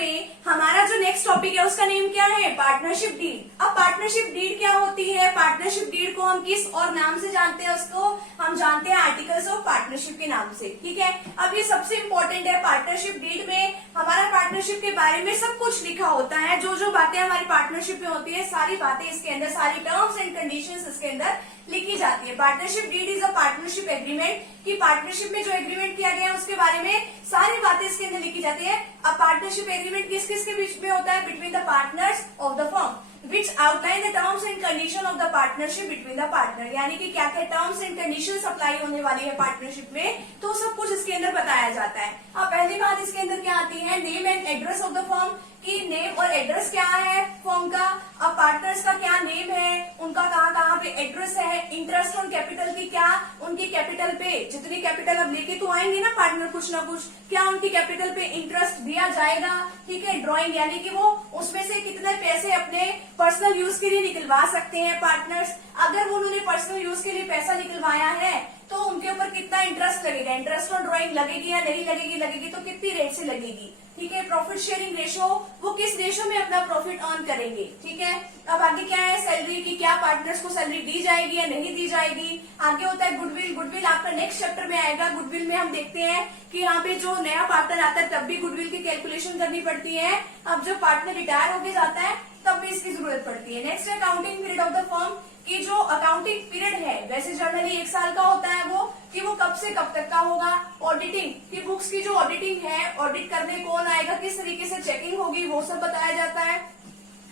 में हमारा जो नेक्स्ट टॉपिक है उसका नेम क्या है, पार्टनरशिप डीड। अब पार्टनरशिप डीड क्या होती है, पार्टनरशिप डीड को हम किस और नाम से जानते हैं, उसको हम जानते हैं आर्टिकल्स ऑफ पार्टनरशिप के नाम से। ठीक है, अब ये सबसे इंपॉर्टेंट है। पार्टनरशिप डीड में हमारा पार्टनरशिप के बारे में सब कुछ लिखा होता है, जो जो बातें हमारी पार्टनरशिप में होती है सारी बातें इसके अंदर, सारी टर्म्स एंड कंडीशंस इसके अंदर लिखी जाती है। Partnership deed is a partnership agreement, कि पार्टनरशिप में जो एग्रीमेंट किया गया है उसके बारे में सारी बातें इसके अंदर लिखी जाती है। अब पार्टनरशिप एग्रीमेंट किस किस के बीच में होता है, between the partners of the firm which outline the terms and condition of the partnership between the partner, यानी कि क्या क्या टर्म्स एंड कंडीशंस अप्लाई होने वाली है पार्टनरशिप में, तो सब कुछ इसके अंदर बताया जाता है। अब पहली बात इसके अंदर क्या आती है, name and address of the firm, कि नेम और एड्रेस क्या है फर्म का। अब पार्टनर्स का क्या नेम है, उनका कहाँ कहाँ पे एड्रेस है, इंटरेस्ट ऑन कैपिटल की क्या, उनकी कैपिटल पे जितनी कैपिटल अब लेके तो आएंगे ना पार्टनर कुछ ना कुछ, क्या उनकी कैपिटल पे इंटरेस्ट दिया जाएगा। ठीक है, ड्रॉइंग यानी कि वो उसमें से कितने पैसे अपने पर्सनल यूज के लिए निकलवा सकते हैं पार्टनर्स। अगर वो उन्होंने पर्सनल यूज के लिए पैसा निकलवाया है तो उनके ऊपर कितना इंटरेस्ट लगेगा, इंटरेस्ट ऑन ड्रॉइंग लगेगी या नहीं लगेगी, लगेगी तो कितनी रेट से लगेगी। ठीक है, प्रॉफिट शेयरिंग रेशो, वो किस रेशो में अपना प्रॉफिट अर्न करेंगे। ठीक है, अब आगे क्या है, सैलरी की, क्या पार्टनर्स को सैलरी दी जाएगी या नहीं दी जाएगी। आगे होता है गुडविल। गुडविल आपका नेक्स्ट चैप्टर में आएगा। गुडविल में हम देखते हैं कि यहाँ पे जो नया पार्टनर आता है तब भी गुडविल की कैलकुलेशन करनी पड़ती है। अब जब पार्टनर रिटायर होके जाता है तब भी इसकी जरूरत पड़ती है। नेक्स्ट है accounting period of the firm, कि जो अकाउंटिंग पीरियड है वैसे जनरली 1 साल का होता है वो, कि वो कब से कब तक का होगा। ऑडिटिंग की बुक्स की जो ऑडिटिंग है, ऑडिट करने कौन आएगा, किस तरीके से चेकिंग होगी, वो सब बताया जाता है।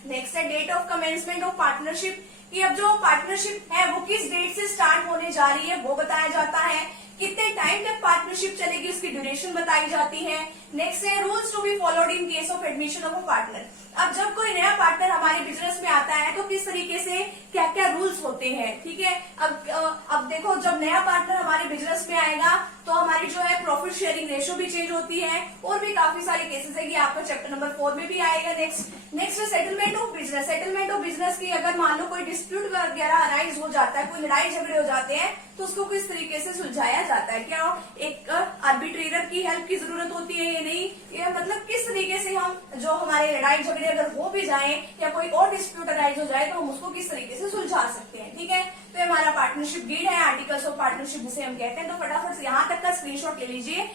नेक्स्ट है date of commencement of partnership, कि अब जो पार्टनरशिप है वो किस डेट से स्टार्ट होने जा रही है वो बताया जाता है। कितने टाइम तक पार्टनरशिप चलेगी उसकी ड्यूरेशन बताई जाती है। नेक्स्ट है rules to be followed in case of admission of a partner. अब जब कोई नया पार्टनर हमारे बिजनेस में आता है तो किस तरीके से क्या क्या रूल्स होते हैं। ठीक है, अब देखो जब नया पार्टनर हमारे बिजनेस में आएगा तो हमारी जो है प्रॉफिट शेयरिंग रेशो भी चेंज होती है, और भी काफी सारे केसेस है कि आपका चैप्टर नंबर 4 में भी आएगा। नेक्स्ट है settlement of business. Settlement of business की अगर मान लो कोई डिस्प्यूट वगैरह अराइज हो जाता है, कोई लड़ाई झगड़े हो जाते हैं तो उसको किस तरीके से सुलझाया जाता है, क्या एक आर्बिट्रेटर की हेल्प की जरूरत होती है या नहीं, या मतलब किस तरीके से हम जो हमारे लड़ाई झगड़े अगर हो भी जाए या कोई और डिस्प्यूट अराइज हो जाए तो हम उसको किस तरीके से सुलझा सकते हैं। ठीक है, तो हमारा पार्टनरशिप डीड है, आर्टिकल्स ऑफ पार्टनरशिप जिसे हम कहते हैं। तो फटाफट से यहाँ तक का स्क्रीनशॉट ले लीजिए।